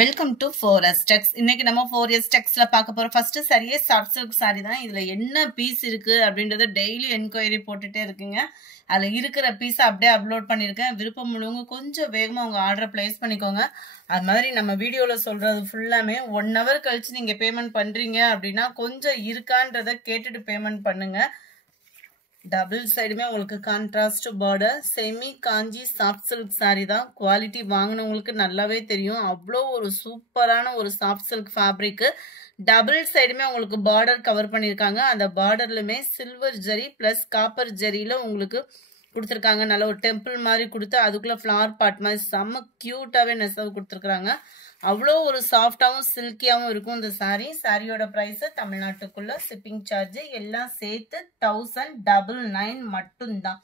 Welcome to 4S Tex. இன்னைக்கு நம்ம 4S Texல பார்க்க போற ஃபர்ஸ்ட் சாரியே சாஃப்ட் சில்க் சாரி தான். இதுல என்ன பீஸ் இருக்கு அப்படின்றத டெய்லி என்கொயரி போட்டுட்டே இருக்குங்க. அதுல இருக்கிற பீஸ் அப்படியே அப்லோட் பண்ணிருக்கேன். விருப்பம் உள்ளவங்க கொஞ்சம் வேகமா உங்க ஆர்டரை பிளேஸ் பண்ணிக்கோங்க. அது மாதிரி நம்ம வீடியோல சொல்றது ஃபுல்லாமே 1 hour கழிச்சு நீங்க பேமெண்ட் பண்றீங்க அப்படின்னா கொஞ்சம் இருக்கான்றத கேட்டுட்டு பேமெண்ட் பண்ணுங்க. டபுள் சைடுமே உங்களுக்கு கான்ட்ராஸ்ட் பார்டர், செமி காஞ்சி சாஃப்ட் சில்க் சாரி தான். குவாலிட்டி வாங்கினவங்களுக்கு நல்லாவே தெரியும். அவ்வளோ ஒரு சூப்பரான ஒரு சாஃப்ட் சில்க் ஃபேப்ரிக்கு. டபுள் சைடுமே உங்களுக்கு பார்டர் கவர் பண்ணியிருக்காங்க. அந்த பார்டர்லுமே சில்வர் ஜரி பிளஸ் காப்பர் ஜரியில உங்களுக்கு கொடுத்துருக்காங்க. நல்ல ஒரு டெம்பிள் மாதிரி கொடுத்து அதுக்குள்ள ஃப்ளவர் பாட் மாதிரி செம்ம கியூட்டாவே நெசவு கொடுத்துருக்காங்க. அவ்வளோ ஒரு சாஃப்டாகவும் சில்கியாகவும் இருக்கும் இந்த சாரீ. சாரியோட ப்ரைஸு தமிழ்நாட்டுக்குள்ள ஷிப்பிங் சார்ஜ் எல்லாம் சேர்த்து 1099 மட்டும்தான்.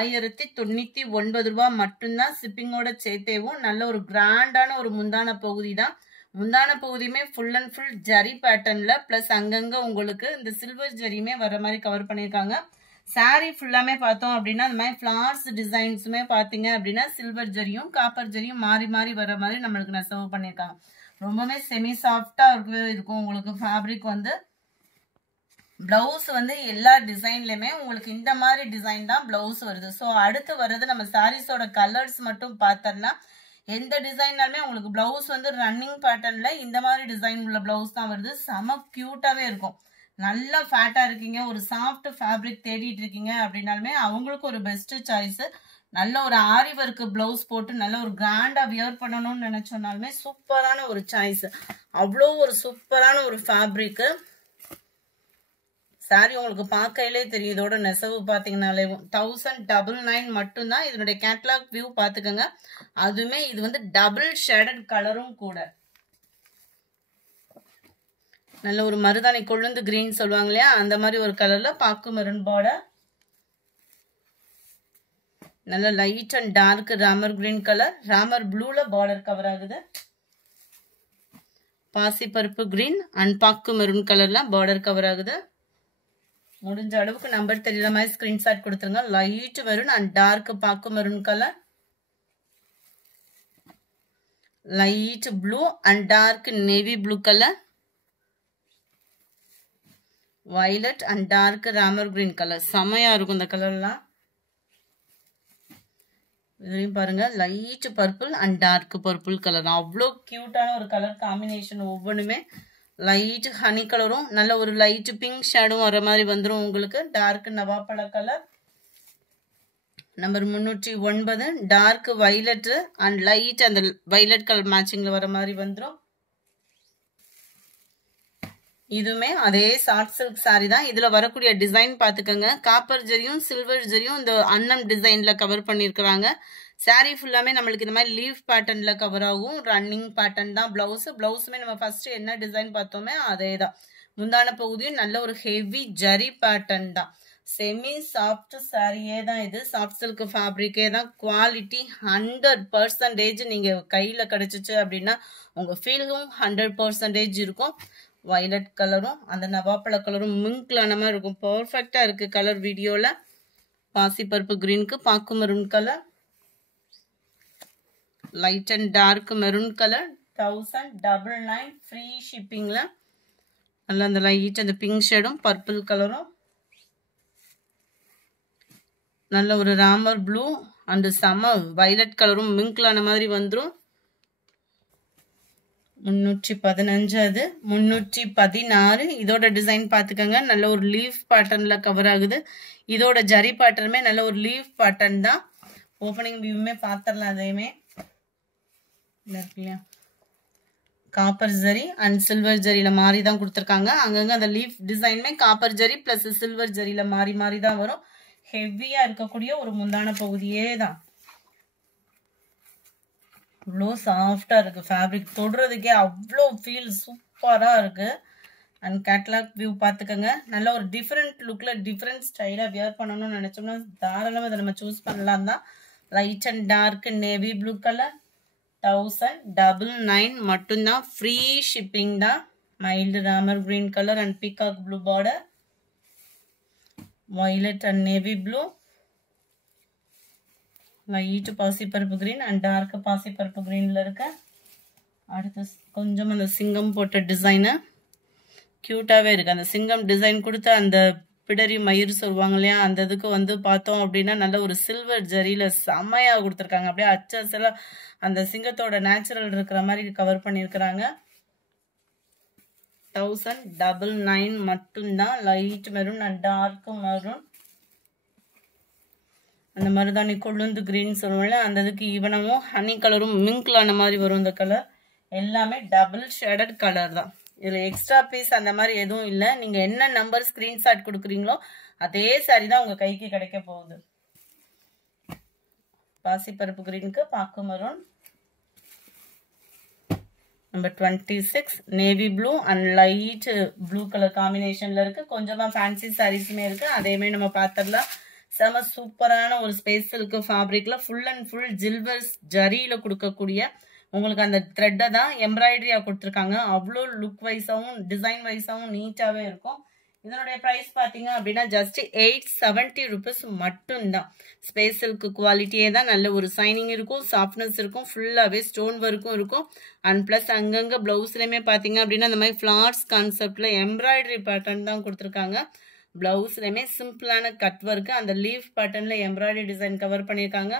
1099 ரூபா மட்டும்தான் ஷிப்பிங்கோட சேர்த்தேவும். நல்ல ஒரு கிராண்டான ஒரு முந்தான பகுதி தான். முந்தான பகுதியுமே ஃபுல் அண்ட் ஃபுல் ஜரி பேட்டர்ன்ல பிளஸ் அங்கங்க உங்களுக்கு இந்த சில்வர் ஜரியுமே வர மாதிரி கவர் பண்ணியிருக்காங்க. சாரி ஃபுல்லாமே பார்த்தோம் அப்படின்னா அந்த மாதிரி ஃப்ளார்ஸ் டிசைன்ஸுமே பார்த்தீங்க அப்படின்னா சில்வர் ஜரியும் காப்பர் ஜரியும் மாறி மாறி வர மாதிரி நம்மளுக்கு நெசவு பண்ணியிருக்காங்க. ரொம்பவே செமி சாஃப்டாக இருக்கும் உங்களுக்கு ஃபேப்ரிக் வந்து. பிளவுஸ் வந்து எல்லா டிசைன்லையுமே உங்களுக்கு இந்த மாதிரி டிசைன் தான் பிளவுஸ் வருது. ஸோ அடுத்து வர்றது நம்ம சாரீஸோட கலர்ஸ் மட்டும் பார்த்தோம்னா எந்த டிசைன்னாலுமே உங்களுக்கு பிளவுஸ் வந்து ரன்னிங் பேட்டர்ன்ல இந்த மாதிரி டிசைன் உள்ள பிளவுஸ் தான் வருது. செம கியூட்டாவே இருக்கும். நல்லா ஃபேட்டா இருக்கீங்க, ஒரு சாஃப்ட் ஃபேப்ரிக் தேடிட்டு இருக்கீங்க அப்படின்னாலுமே அவங்களுக்கு ஒரு பெஸ்ட் சாய்ஸ். நல்ல ஒரு ஆரி ஒர்க் பிளவுஸ் போட்டு நல்ல ஒரு கிராண்டா வியர் பண்ணணும்னு நினைச்சோம்னாலுமே சூப்பரான ஒரு சாய்ஸ். அவ்வளோ ஒரு சூப்பரான ஒரு ஃபேப்ரிக்கு. சாரி உங்களுக்கு பார்க்கையிலே தெரியும். இதோட நெசவு பார்த்தீங்கன்னாலே 1099 மட்டும்தான். இதனுடைய கேட்லாக் வியூ பார்த்துக்கோங்க. அதுவுமே இது வந்து டபுள் ஷேடட் கலரும் கூட. நல்ல ஒரு மருதாணி கொழுந்து கிரீன் சொல்லுவாங்க இல்லையா, அந்த மாதிரி ஒரு கலர்ல பாக்கு மெரூன் பார்டர். நல்ல லைட் அண்ட் டார்க் ராமர் கிரீன் கலர், ராமர் ப்ளூல பார்டர் கவர் ஆகுது. பாசி பருப்பு கிரீன் அண்ட் பாக்கு மெரூன் கலர்ல பார்டர் கவர் ஆகுது. முடிஞ்ச அளவுக்கு நம்பர் தெரியற மாதிரி ஸ்கிரீன்ஷாட் கொடுத்துருங்க. லைட் மெரூன் அண்ட் டார்க் பாக்கு maroon colour, light blue and dark navy blue colour, violet and dark ராமர் கிரீன் கலர். செமையா இருக்கும் இந்த கலர்லாம். இதுலையும் பாருங்க light purple and dark purple colour. அவ்வளோ கியூட்டான ஒரு கலர் காம்பினேஷன். ஒவ்வொன்றுமே லைட் ஹனி கலரும் நல்ல ஒரு லைட் பிங்க் ஷேடும் வர மாதிரி வந்துடும் உங்களுக்கு. டார்க் நவாப்பழ colour number 309, dark violet and light அந்த வயலட் கலர் மேட்சிங்ல வர மாதிரி வந்துடும். இதுவுமே அதே சாஃப்ட் சில்க் சாரி தான். இதுல வரக்கூடிய டிசைன் பார்த்துக்கோங்க. காப்பர் ஜரியும் சில்வர் ஜரியும் இந்த அன்னம் டிசைன்ல கவர் பண்ணியிருக்கிறாங்க. சாரி ஃபுல்லாமே நம்மளுக்கு இந்த மாதிரி லீஃப் பேட்டர்ன்ல கவர் ஆகும். ரன்னிங் பேட்டர்ன் தான் பிளவுஸ். பிளவுஸுமே நம்ம ஃபர்ஸ்ட் என்ன டிசைன் பார்த்தோமே அதே தான். முந்தான பகுதியும் நல்ல ஒரு ஹெவி ஜரி பேட்டர்ன் தான். செமி சாஃப்ட் சாரியே தான் இது. சாஃப்ட் சில்க் ஃபேப்ரிக்கே தான். குவாலிட்டி 100% நீங்க கையில கிடைச்சிச்சு அப்படின்னா உங்க ஃபீலும் 100% இருக்கும். வயலட் கலரும் அந்த நவாப்பழ கலரும் மிங்க்லான மாதிரி இருக்கும். பர்ஃபெக்டா இருக்கு கலர் வீடியோல. பாசி பருப்பு கிரீனுக்கு பாக்கு maroon colour, light and dark maroon colour. 1099 free ஷிப்பிங்ல. நல்ல அந்த லைட் அந்த பிங்க் ஷேடும் பர்பிள் கலரும் நல்ல ஒரு ராமர் ப்ளூ அண்ட் சம வயலட் கலரும் மிங்க்லான மாதிரி வந்துடும். 315 அது 316. இதோட டிசைன் பார்த்துக்கோங்க. நல்ல ஒரு லீஃப் பேட்டர்ன்ல கவர் ஆகுது. இதோட ஜரி பேட்டர்னுமே நல்ல ஒரு லீஃப் பேட்டர்ன் தான். ஓப்பனிங் வியூமே பார்த்துடலாம். அதையுமே இருக்கு இல்லையா, காப்பர் ஜரி அண்ட் சில்வர் ஜரியில மாறி தான் கொடுத்துருக்காங்க. அங்கங்க அந்த லீஃப் டிசைனுமே காப்பர் ஜரி பிளஸ் சில்வர் ஜரியில மாறி மாறி தான் வரும். ஹெவியா இருக்கக்கூடிய ஒரு முந்தான பகுதியே தான். அவ்வளோ சாஃப்டா இருக்கு ஃபேப்ரிக். தொடுறதுக்கே அவ்வளோ ஃபீல் சூப்பரா இருக்கு. அண்ட் கேட்லாக் வியூ பார்த்துக்கோங்க. நல்ல ஒரு டிஃப்ரெண்ட் லுக்ல டிஃப்ரெண்ட் ஸ்டைலா வியர் பண்ணணும்னு நினைச்சோம்னா தாராளமாக இதை நம்ம சூஸ் பண்ணலாம் தான். Light and dark navy blue colour. 1099 மட்டும்தான். ஃப்ரீ ஷிப்பிங் தான். Mild Ramar green colour and peacock blue border, violet and navy blue, light பாசி பருப்பு கிரீன் அண்ட் டார்க் பாசி பருப்பு கிரீன்ல இருக்க அடுத்து கொஞ்சம் அந்த சிங்கம் போட்ட டிசைனு க்யூட்டாகவே இருக்குது. அந்த சிங்கம் டிசைன் கொடுத்த அந்த பிடரி மயிர் சொல்லுவாங்க இல்லையா, அந்த இதுக்கு வந்து பார்த்தோம் அப்படின்னா நல்ல ஒரு சில்வர் ஜரியில் செம்மையாக கொடுத்துருக்காங்க. அப்படியே அச்சலாம் அந்த சிங்கத்தோட நேச்சுரல் இருக்கிற மாதிரி கவர் பண்ணியிருக்கிறாங்க. 1099 மட்டும்தான். Light maroon and dark maroon, அந்த மருதாணி கொழுந்து கிரீன் சொல்லுவோம்ல, அந்த இதுக்கு ஈவனாகவும் ஹனி கலரும் மிங்க்லான மாதிரி வரும். இந்த கலர் எல்லாமே டபுள் ஷேடட் கலர் தான். இதில் எக்ஸ்ட்ரா பீஸ் அந்த மாதிரி எதுவும் இல்லை. நீங்கள் என்ன நம்பர் ஸ்க்ரீன்ஷாட் கொடுக்குறீங்களோ அதே சாரி தான் உங்கள் கைக்கு கிடைக்க போகுது. பாசிப்பருப்பு கிரீனுக்கு பாக்கு maroon, number 26 navy blue and light blue colour காம்பினேஷனில் இருக்குது. கொஞ்சமாக ஃபேன்சி சாரீஸுமே இருக்குது. அதேமாதிரி நம்ம பார்த்துடலாம். செம சூப்பரான ஒரு ஸ்பேஸ் சில்க் ஃபேப்ரிக்கில் ஃபுல் அண்ட் ஃபுல் ஜில்வர்ஸ் ஜரியில் கொடுக்கக்கூடிய உங்களுக்கு அந்த த்ரெட்டை தான் எம்ப்ராய்டரியாக கொடுத்துருக்காங்க. அவ்வளோ லுக் வைஸாகவும் டிசைன் வைஸாகவும் நீட்டாகவே இருக்கும். இதனுடைய ப்ரைஸ் பார்த்தீங்க அப்படின்னா ஜஸ்ட் 870 rupees மட்டும்தான். ஸ்பேஸ் சில்க் குவாலிட்டியே தான். நல்ல ஒரு சைனிங் இருக்கும், சாஃப்ட்னஸ் இருக்கும், ஃபுல்லாகவே ஸ்டோன் ஒர்க்கும் இருக்கும். அண்ட் ப்ளஸ் அங்கங்கே ப்ளவுஸ்லையுமே பார்த்தீங்க அப்படின்னா அந்த மாதிரி ஃப்ளார்ஸ் கான்செப்டில் எம்ப்ராய்டரி பேட்டர்ன் தான் கொடுத்துருக்காங்க. ப்ளவுஸ்லையுமே சிம்பிளான கட் ஒர்க்கு, அந்த லீஃப் பேட்டர்னில் எம்ப்ராய்டரி டிசைன் கவர் பண்ணியிருக்காங்க.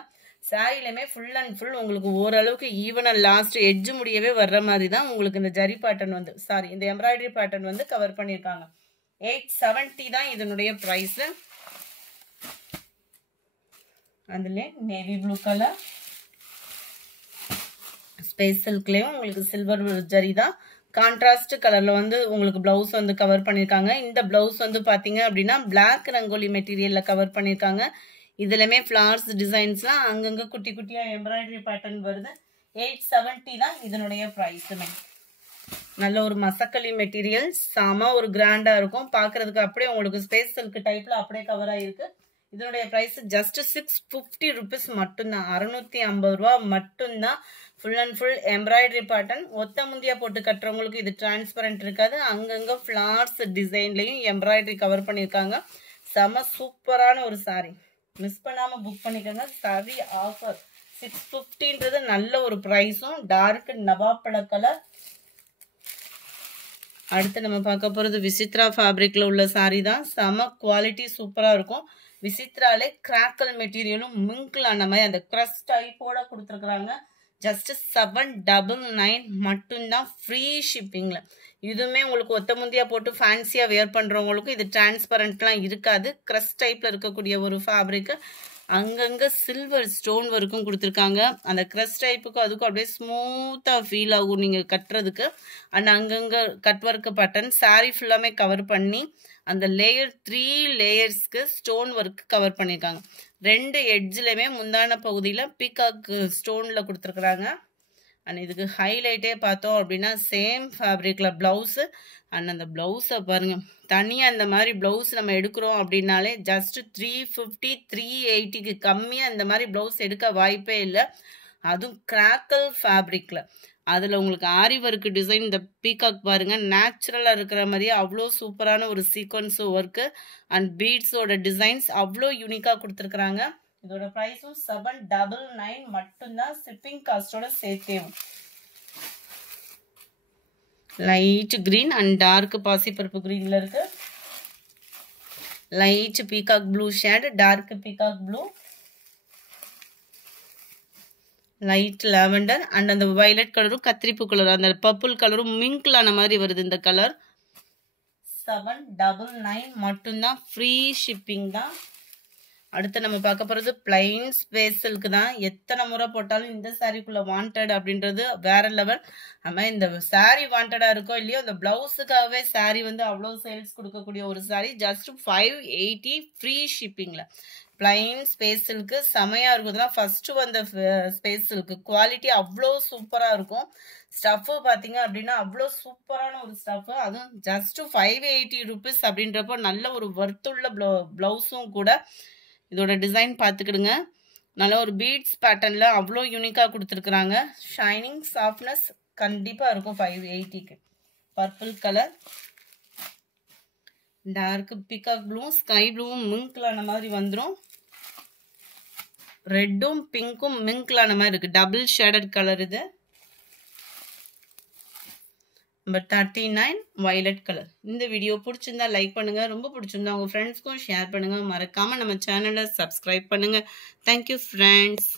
சாரிலையுமே ஃபுல் அண்ட் ஃபுல் உங்களுக்கு ஓரளவுக்கு ஈவனாக லாஸ்ட் எட்ஜு முடியவே வர்ற மாதிரி தான் உங்களுக்கு இந்த ஜரி பேட்டர்ன் வந்து இந்த எம்ப்ராய்டரி பேட்டர்ன் வந்து கவர் பண்ணியிருக்காங்க. 870 தான் இதனுடைய ப்ரைஸு. அதுல நேவி ப்ளூ கலர் ஸ்பேஸ் சில்க்லேயும் உங்களுக்கு சில்வர் ஜரி தான். கான்ட்ராஸ்ட் கலரில் வந்து உங்களுக்கு ப்ளவுஸ் வந்து கவர் பண்ணியிருக்காங்க. இந்த ப்ளவுஸ் வந்து பார்த்தீங்க அப்படின்னா பிளாக் ரங்கோலி மெட்டீரியலில் கவர் பண்ணியிருக்காங்க. இதுலையுமே ஃப்ளார்ஸ் டிசைன்ஸ்லாம் அங்கங்கே குட்டி குட்டியாக எம்ப்ராய்டரி பேட்டர்ன் வருது. 870 தான் இதனுடைய ப்ரைஸுமே. நல்ல ஒரு மசக்களி மெட்டீரியல், செம ஒரு கிராண்டாக இருக்கும் பார்க்குறதுக்கு. அப்படியே உங்களுக்கு ஸ்பேஸ் சில்க் டைப்பில் அப்படியே கவர் ஆகிருக்கு. இதனுடைய ப்ரைஸ் ஜஸ்ட் 650 rupees மட்டும்தான். 650 ரூபா மட்டும்தான். Full and full embroidery pattern. ஒத்த முந்தியா போட்டு கட்டுறவங்களுக்கு இது டிரான்ஸ்பரண்ட் இருக்காது. அங்கங்கே ஃப்ளார்ஸ் டிசைன்லையும் எம்ப்ராய்டரி கவர் பண்ணியிருக்காங்க. செம சூப்பரான ஒரு சாரீ. மிஸ் பண்ணாமல் புக் பண்ணிக்கோங்க. சாரி ஆஃபர் 650ன்றது நல்ல ஒரு ப்ரைஸும். டார்க் நவாப்பழ கலர். அடுத்து நம்ம பார்க்க போகிறது விசித்ரா ஃபேப்ரிக்கில் உள்ள சாரீ தான். செம குவாலிட்டி சூப்பராக இருக்கும். விசித்ராலே கிராக்கல் மெட்டீரியலும் மிங்கிளான மாதிரி அந்த க்ரஸ்ட் டைப்போட கொடுத்துருக்குறாங்க. ஜஸ்ட் 799 மட்டும்தான், ஃப்ரீ ஷிப்பிங்கில். இதுவுமே உங்களுக்கு ஒத்த முந்தியா போட்டு ஃபேன்சியாக வேர் பண்ணுறவங்களுக்கும் இது டிரான்ஸ்பரண்ட்லாம் இருக்காது. க்ரஸ்ட் டைப்பில் இருக்கக்கூடிய ஒரு ஃபேப்ரிக்கு. அங்கங்கே சில்வர் ஸ்டோன் ஒர்க்கும் கொடுத்துருக்காங்க. அந்த க்ரஸ்ட் டைப்புக்கும் அதுக்கும் அப்படியே ஸ்மூத்தாக ஃபீல் ஆகும் நீங்கள் கட்டுறதுக்கு. அண்ட் அங்கங்கே கட் ஒர்க்கு பேட்டர்ன் சாரீ ஃபுல்லாமே கவர் பண்ணி அந்த லேயர் 3 லேயர்ஸ்க்கு ஸ்டோன் ஒர்க் கவர் பண்ணியிருக்காங்க. 2 எட்ஜ்லையுமே முந்தான பகுதியில் பீகாக் ஸ்டோனில் கொடுத்துருக்குறாங்க. அண்ட் இதுக்கு ஹைலைட்டே பார்த்தோம் அப்படின்னா சேம் ஃபேப்ரிக்கில் ப்ளவுஸு. அண்ட் அந்த ப்ளவுஸை பாருங்கள். தனியாக இந்த மாதிரி ப்ளவுஸ் நம்ம எடுக்கிறோம் அப்படின்னாலே ஜஸ்ட் 350 380க்கு கம்மியாக இந்த மாதிரி ப்ளவுஸ் எடுக்க வாய்ப்பே இல்லை. அதுவும் கிராக்கல் ஃபேப்ரிக்கில். அதில் உங்களுக்கு ஆரி ஒர்க்கு டிசைன், இந்த பீகாக் பாருங்கள் நேச்சுரலாக இருக்கிற மாதிரியே அவ்வளோ சூப்பரான ஒரு சீக்வன்ஸ் ஒர்க்கு அண்ட் பீட்ஸோட டிசைன்ஸ் அவ்வளோ யூனிக்காக கொடுத்துருக்குறாங்க. இதோட ப்ரைஸும் 799 மட்டும்தான், ஷிப்பிங் காஸ்டோட சேர்த்தேவும். லைட் கிரீன் அண்ட் டார்க் பாசிப்பருப்பு கிரீனில் இருக்கு. Light peacock blue shade, dark peacock blue, light lavender and அந்த வயலட் கலரும் கத்திரிப்பு கலரும் அந்த பர்பிள் கலரும் மிங்க்லான மாதிரி வருது இந்த கலர். 799 மட்டும்தான், ஃப்ரீ ஷிப்பிங் தான். அடுத்து நம்ம பார்க்க போகிறது பிளைன் ஸ்பேஸ் சில்க் தான். எத்தனை முறை போட்டாலும் இந்த சாரீக்குள்ளே வாண்டட் அப்படின்றது வேற லெவல். நம்ம இந்த சாரீ வாண்டடாக இருக்கோ இல்லையோ இந்த ப்ளவுஸுக்காகவே சாரீ வந்து அவ்வளோ சேல்ஸ் கொடுக்கக்கூடிய ஒரு சாரீ. ஜஸ்ட் 580 ஃப்ரீ ஷிப்பிங்கில். பிளைன் ஸ்பேஸ் சில்க்கு செமையாக இருக்குதுன்னா ஃபஸ்ட்டு வந்த ஸ்பேஸ் சில்க்கு குவாலிட்டி அவ்வளோ சூப்பராக இருக்கும். ஸ்டஃப்பு பார்த்தீங்க அப்படின்னா அவ்வளோ சூப்பரான ஒரு ஸ்டஃப்பு. அதுவும் ஜஸ்ட்டு 580 rupees அப்படின்றப்போ நல்ல ஒரு வர்த்துள்ள ப்ளவுஸும் கூட. இதோட டிசைன் பார்த்துக்கிடுங்க. நல்ல ஒரு பீட்ஸ் பேட்டர்னில் அவ்வளோ யூனிக்காக கொடுத்துருக்குறாங்க. ஷைனிங் சாஃப்ட்னஸ் கண்டிப்பாக இருக்கும் 580க்கு. பர்பிள் கலர், டார்க் பீகாக் ப்ளூவும் ஸ்கை ப்ளூவும் மிங்க்லான மாதிரி வந்துடும். ரெட்டும் பிங்க்கும் மிங்க்லான மாதிரி இருக்குது. டபுள் ஷேடட் கலர் இது. Number 39 violet colour. இந்த வீடியோ பிடிச்சிருந்தா லைக் பண்ணுங்க. ரொம்ப பிடிச்சிருந்தா உங்க ஃப்ரெண்ட்ஸ்க்கும் ஷேர் பண்ணுங்க. மறக்காம நம்ம சேனலை சப்ஸ்கிரைப் பண்ணுங்க. Thank you friends.